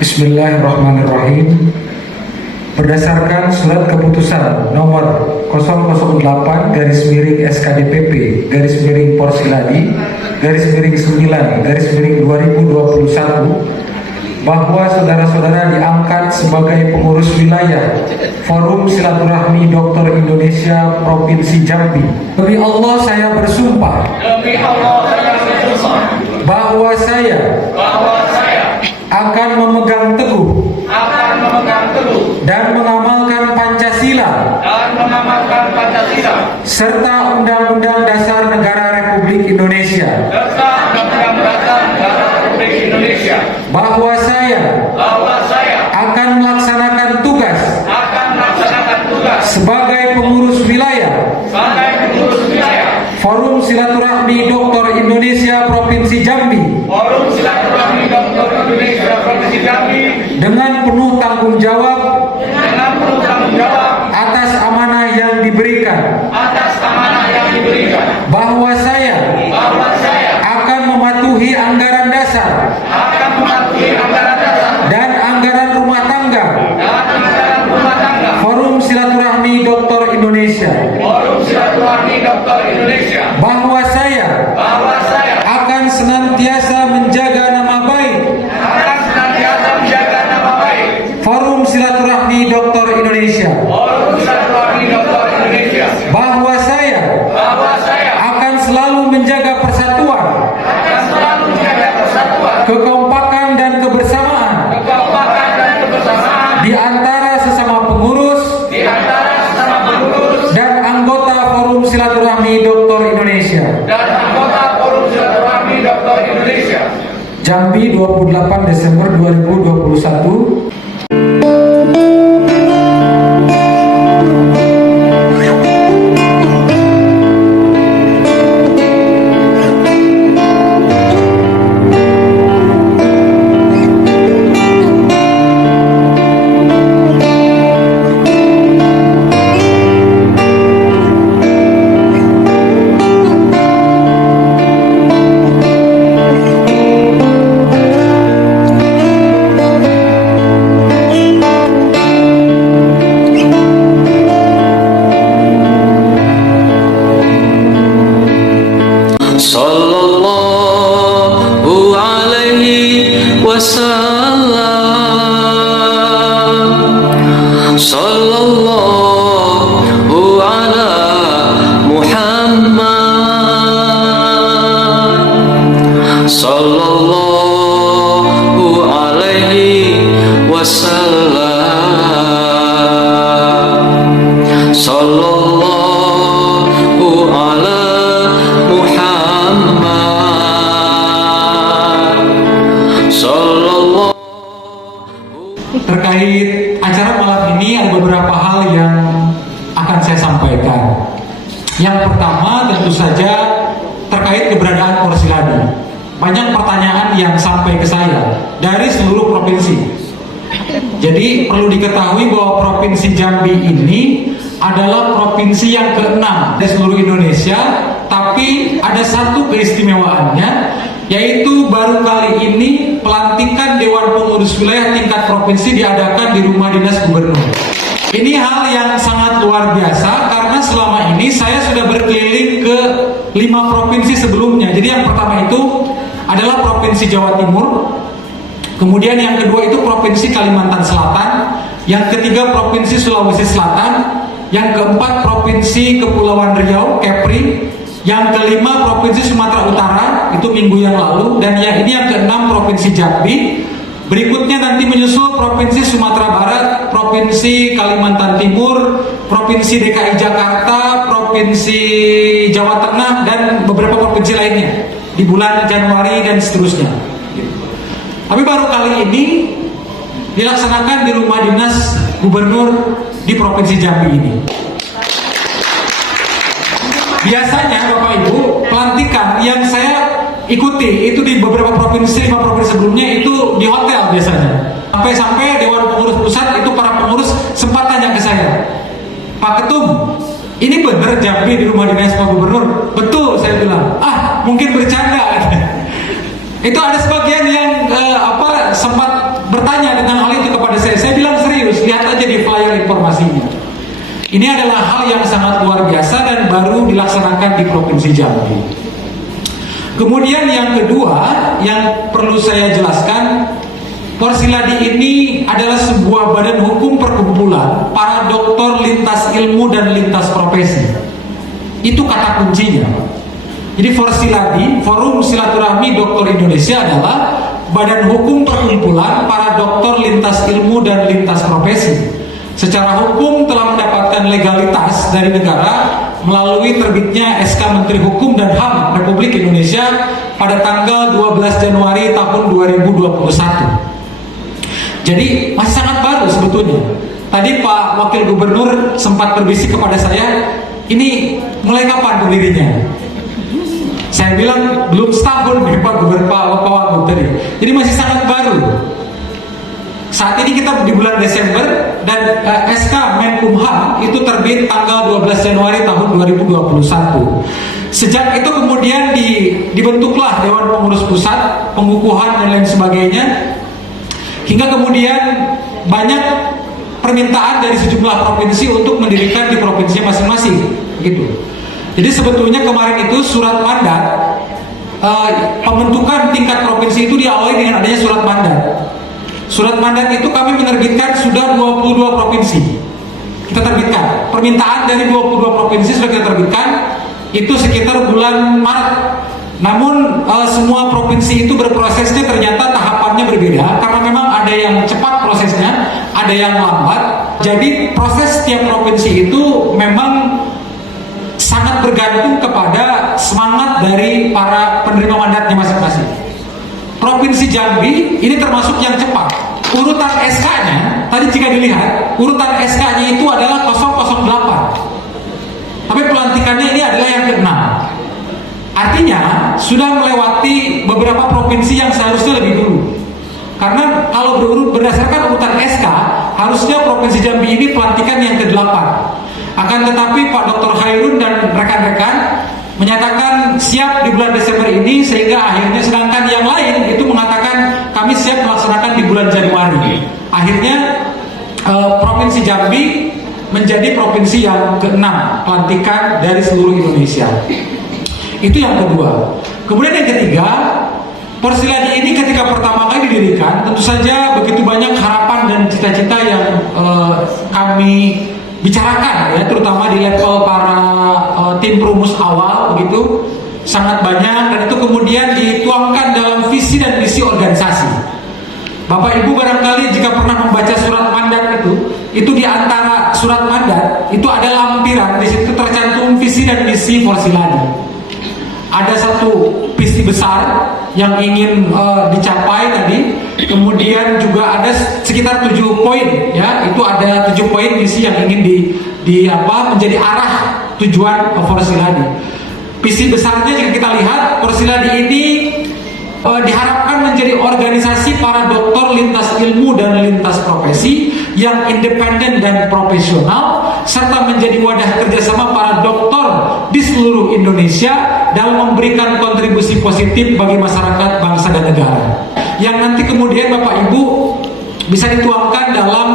Bismillahirrahmanirrahim. Berdasarkan surat keputusan nomor 008-Porsiladi-9-2021 bahwa saudara-saudara diangkat sebagai pengurus wilayah Forum Silaturahmi Dokter Indonesia Provinsi Jambi. Demi Allah saya bersumpah bahwa saya akan memegang teguh dan mengamalkan Pancasila serta Undang-Undang Dasar Negara Republik Indonesia, bahwa saya akan melaksanakan tugas sebagai pengurus wilayah Forum Silaturahmi Dokter Indonesia Provinsi Jambi dengan penuh tanggung jawab atas amanah yang diberikan, bahwa saya akan mematuhi anggaran dasar dan anggaran rumah tangga Forum Silaturahmi Dokter Indonesia, bahwa saya akan senantiasa menjaga nama baik Forum Silaturahmi Dokter Indonesia, bahwa saya akan selalu menjaga persatuan, kekompakan dan kebersamaan di antara sesama pengurus dan anggota Forum Silaturahmi Dokter Indonesia. Jambi, 28 Desember 2021. Sallallahu alaihi wasallam. Sallallahu ala Muhammad. Sallallahu alaihi wasallam. Sallallahu ala Terkait acara malam ini ada beberapa hal yang akan saya sampaikan. Yang pertama tentu saja terkait keberadaan Porsiladi. Banyak pertanyaan yang sampai ke saya dari seluruh provinsi. Jadi perlu diketahui bahwa Provinsi Jambi ini adalah provinsi yang ke-6 di seluruh Indonesia, tapi ada satu keistimewaannya, yaitu baru kali ini pelantikan Dewan Pengurus Wilayah tingkat provinsi diadakan di Rumah Dinas Gubernur. Ini hal yang sangat luar biasa karena selama ini saya sudah berkeliling ke 5 provinsi sebelumnya. Jadi yang pertama itu adalah Provinsi Jawa Timur, kemudian yang kedua itu Provinsi Kalimantan Selatan, yang ketiga Provinsi Sulawesi Selatan, yang keempat Provinsi Kepulauan Riau, Kepri, yang kelima Provinsi Sumatera Utara, itu minggu yang lalu, dan yang ini yang keenam Provinsi Jambi. Berikutnya nanti menyusul Provinsi Sumatera Barat, Provinsi Kalimantan Timur, Provinsi DKI Jakarta, Provinsi Jawa Tengah, dan beberapa provinsi lainnya di bulan Januari dan seterusnya. Tapi baru kali ini dilaksanakan di Rumah Dinas Gubernur di Provinsi Jambi ini. Biasanya Bapak Ibu, pelantikan yang saya ikuti itu di beberapa provinsi, 5 provinsi sebelumnya itu di hotel biasanya. Sampai Dewan Pengurus Pusat itu para pengurus sempat tanya ke saya, Pak Ketum, ini benar Jambi di Rumah Dinas Pak Gubernur? Betul, saya bilang. Mungkin bercanda. Itu ada sebagian yang sempat bertanya hal yang sangat luar biasa dan baru dilaksanakan di Provinsi Jambi. Kemudian yang kedua yang perlu saya jelaskan, Porsiladi ini adalah sebuah badan hukum perkumpulan para doktor lintas ilmu dan lintas profesi. Itu kata kuncinya. Jadi Porsiladi, Forum Silaturahmi Doktor Indonesia, adalah badan hukum perkumpulan para doktor lintas ilmu dan lintas profesi. Secara hukum telah mendapatkan legalitas dari negara melalui terbitnya SK Menteri Hukum dan HAM Republik Indonesia pada tanggal 12 Januari tahun 2021. Jadi masih sangat baru sebetulnya. Tadi Pak Wakil Gubernur sempat berbisik kepada saya, ini mulai kapan berdirinya? Saya bilang belum setahun nih Pak Gubernur, Pak Wagub tadi. Jadi masih sangat baru. Saat ini kita di bulan Desember dan SK Menkumham itu terbit tanggal 12 Januari tahun 2021. Sejak itu kemudian dibentuklah Dewan Pengurus Pusat, pengukuhan dan lain sebagainya. Hingga kemudian banyak permintaan dari sejumlah provinsi untuk mendirikan di provinsinya masing-masing, gitu. Jadi sebetulnya kemarin itu surat mandat, pembentukan tingkat provinsi itu diawali dengan adanya surat mandat. Surat mandat itu kami menerbitkan sudah 22 provinsi. Kita terbitkan. Permintaan dari 22 provinsi sudah kita terbitkan. Itu sekitar bulan Maret. Namun semua provinsi itu berprosesnya ternyata tahapannya berbeda, karena memang ada yang cepat prosesnya, ada yang lambat. Jadi proses setiap provinsi itu memang sangat bergantung kepada semangat dari para penerima mandatnya masing-masing. Provinsi Jambi ini termasuk yang cepat. Urutan SK-nya, tadi jika dilihat, urutan SK-nya itu adalah 008. Tapi pelantikannya ini adalah yang ke-6. Artinya sudah melewati beberapa provinsi yang seharusnya lebih dulu. Karena kalau berdasarkan urutan SK, harusnya Provinsi Jambi ini pelantikan yang ke-8. Akan tetapi Pak Dr. Hairun dan rekan-rekan menyatakan siap di bulan Desember ini, sehingga akhirnya sedangkan yang lain itu mengatakan kami siap melaksanakan di bulan Januari. Akhirnya Provinsi Jambi menjadi provinsi yang ke-6 pelantikan dari seluruh Indonesia. Itu yang kedua. Kemudian yang ketiga, Porsiladi ini ketika pertama kali didirikan, tentu saja begitu banyak harapan dan cita-cita yang kami bicarakan, ya, terutama di level para tim rumus awal, begitu sangat banyak, dan itu kemudian dituangkan dalam visi dan misi organisasi. Bapak Ibu barangkali jika pernah membaca surat mandat itu di antara surat mandat itu ada lampiran, di situ tercantum visi dan misi Porsiladi. Ada satu visi besar yang ingin dicapai tadi, kemudian juga ada sekitar 7 poin, ya, itu ada 7 poin visi yang ingin menjadi arah tujuan Porsiladi. Visi besarnya jika kita lihat, Porsiladi ini diharapkan menjadi organisasi para dokter lintas ilmu dan lintas profesi yang independen dan profesional, serta menjadi wadah kerjasama para dokter di seluruh Indonesia dalam memberikan kontribusi positif bagi masyarakat, bangsa dan negara. Yang nanti kemudian Bapak Ibu bisa dituangkan dalam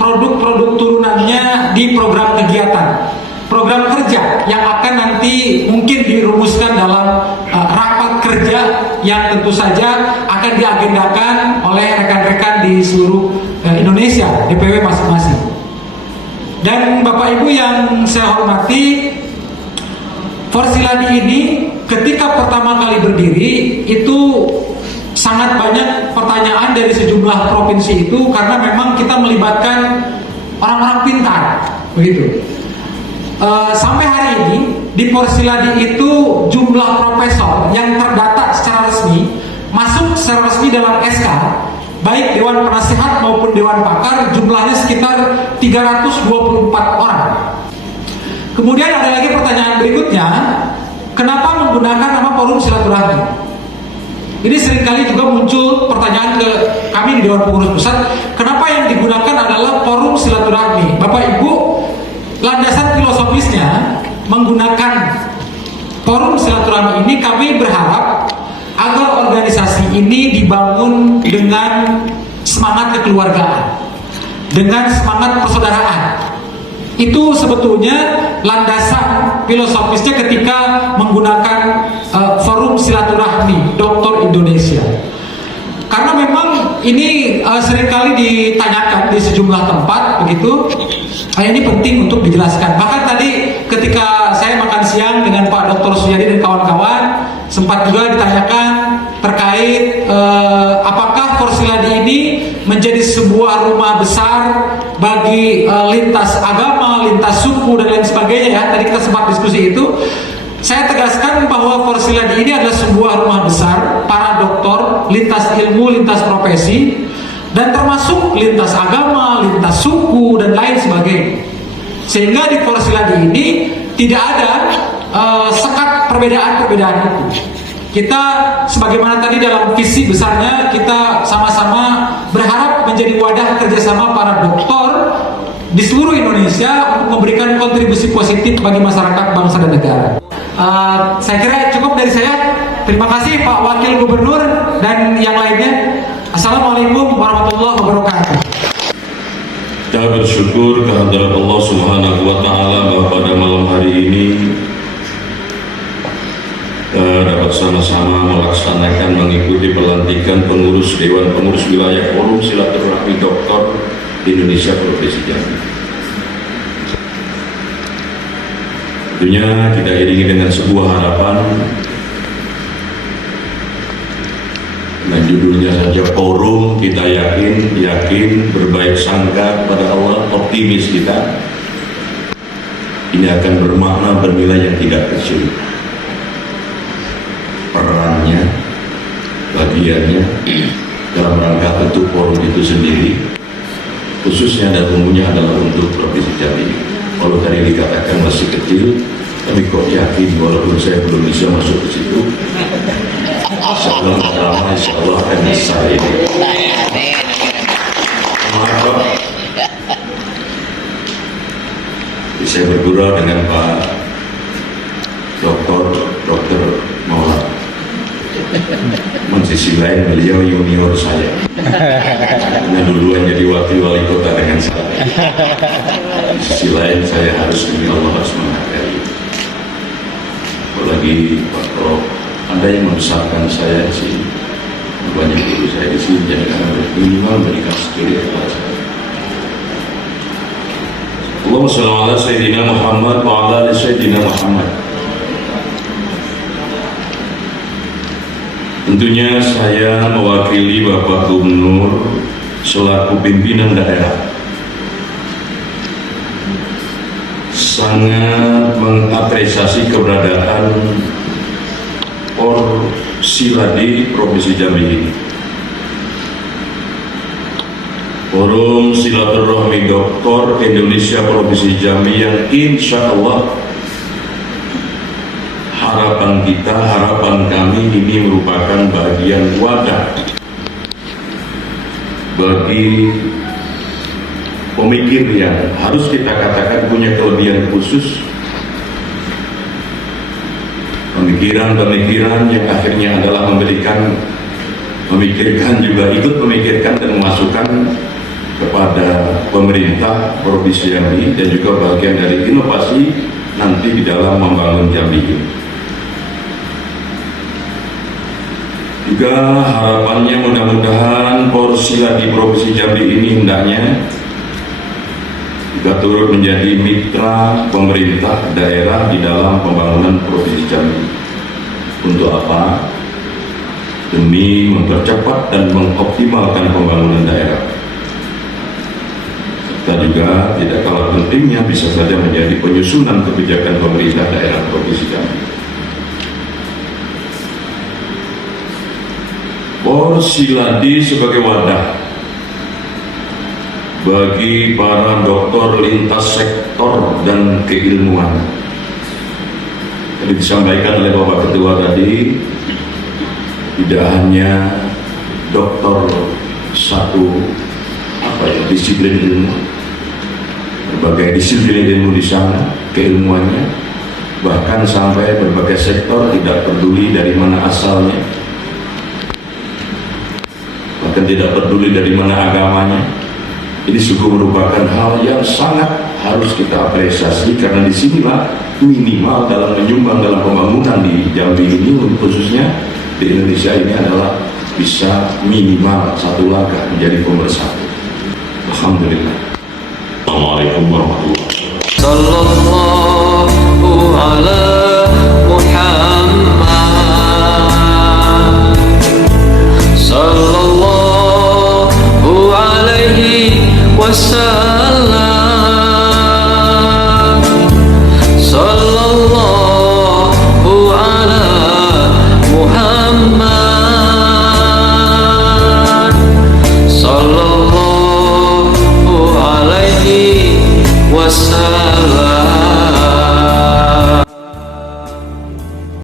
produk-produk turunannya di program kegiatan, program kerja yang akan nanti mungkin dirumuskan dalam rapat kerja yang tentu saja akan diagendakan oleh rekan-rekan di seluruh Indonesia, DPW masing-masing. Dan Bapak Ibu yang saya hormati, Porsiladi ini ketika pertama kali berdiri itu sangat banyak pertanyaan dari sejumlah provinsi itu, karena memang kita melibatkan orang-orang pintar, begitu. Sampai hari ini di Porsiladi itu jumlah profesor yang terdata secara resmi, masuk secara resmi dalam SK, baik Dewan Penasihat maupun Dewan Pakar, jumlahnya sekitar 324 orang. Kemudian ada lagi pertanyaan berikutnya, kenapa menggunakan nama Forum Silaturahmi? Ini seringkali juga muncul pertanyaan ke kami di Dewan Pengurus Pusat, kenapa yang digunakan adalah Forum Silaturahmi? Bapak Ibu, landasan filosofisnya menggunakan Forum Silaturahmi ini, kami berharap agar organisasi ini dibangun dengan semangat kekeluargaan, dengan semangat persaudaraan. Itu sebetulnya landasan filosofisnya ketika menggunakan forum silaturahmi Dokter Indonesia. Karena memang ini seringkali ditanyakan di sejumlah tempat begitu. Ini penting untuk dijelaskan. Bahkan tadi ketika saya makan siang dengan Pak Dr. Suyadi dan kawan-kawan, sempat juga ditanyakan terkait apakah Porsiladi ini menjadi sebuah rumah besar bagi lintas agama, lintas suku dan lain sebagainya ya. Tadi kita sempat diskusi itu. Saya tegaskan bahwa Porsiladi ini adalah sebuah rumah besar para doktor, lintas ilmu, lintas profesi, dan termasuk lintas agama, lintas suku dan lain sebagainya. Sehingga di Porsiladi ini tidak ada sekat perbedaan-perbedaan itu. Kita sebagaimana tadi dalam visi besarnya, kita sama-sama berharap menjadi wadah kerjasama para doktor di seluruh Indonesia untuk memberikan kontribusi positif bagi masyarakat, bangsa dan negara. Saya kira cukup dari saya. Terima kasih Pak Wakil Gubernur dan yang lainnya. Assalamualaikum warahmatullahi wabarakatuh. Kita bersyukur kehadirat Allah Subhanahu wa Ta'ala bahwa pada malam hari ini dapat sama-sama melaksanakan mengikuti pelantikan pengurus Dewan Pengurus Wilayah Forum Silaturahmi Dokter Indonesia Provinsi Jambi. Tentunya kita iringi dengan sebuah harapan, dan judulnya saja forum. Kita yakin berbaik sangka pada Allah, optimis kita ini akan bermakna bernilai yang tidak kecil. Perannya, bagiannya dalam rangka bentuk forum itu sendiri, khususnya dan umumnya adalah untuk Provinsi Jambi. Kalau tadi dikatakan masih kecil, tapi kok yakin walaupun saya belum bisa masuk ke situ, sebelum lama insya Allah akan besar ini. Maka saya bergurau dengan Pak Dokter Maulana. Di sisi lain beliau junior saya, karena duluan jadi wakil wali kota dengan saya. Di sisi lain saya harus demi Allah harus menghargai. Apalagi Pak Prof, Anda yang membesarkan saya di sini, banyak ibu saya di sini, jadi Anda minimal memberikan spirit kepada saya. Allahumma shalli ala Sayyidina Muhammad wa ala ali Sayyidina Muhammad. Tentunya saya mewakili Bapak Gubernur selaku pimpinan daerah sangat mengapresiasi keberadaan Porsiladi Provinsi Jambi ini. Forum Silaturahmi Dokter Indonesia Provinsi Jambi yang insya Allah harapan kami ini merupakan bagian wadah bagi pemikir yang harus kita katakan punya kelebihan khusus, pemikiran yang akhirnya adalah memikirkan juga ikut memikirkan dan memasukkan kepada pemerintah Provinsi Jambi dan juga bagian dari inovasi nanti di dalam membangun Jambi ini. Juga harapannya mudah-mudahan Porsiladi Provinsi Jambi ini hendaknya juga turut menjadi mitra pemerintah daerah di dalam pembangunan Provinsi Jambi. Untuk apa? Demi mempercepat dan mengoptimalkan pembangunan daerah. Serta juga tidak kalah pentingnya bisa saja menjadi penyusunan kebijakan pemerintah daerah Provinsi Jambi. Porsiladi sebagai wadah bagi para dokter lintas sektor dan keilmuan. Tadi disampaikan oleh Bapak Ketua tadi, tidak hanya dokter satu disiplin ilmu, berbagai disiplin ilmu di sana, keilmuannya, bahkan sampai berbagai sektor, tidak peduli dari mana asalnya, bahkan tidak peduli dari mana agamanya, Ini sungguh merupakan hal yang sangat harus kita apresiasi, karena disinilah minimal dalam menyumbang dalam pembangunan di Jambi ini, khususnya di Indonesia ini adalah bisa minimal satu langkah menjadi pemersatu. Alhamdulillah. Assalamualaikum warahmatullahi wabarakatuh. Sallallahu ala Muhammad. Sallallahu alaihi wasallam. Sallallahu ala Muhammad. Sallallahu alaihi wasallam.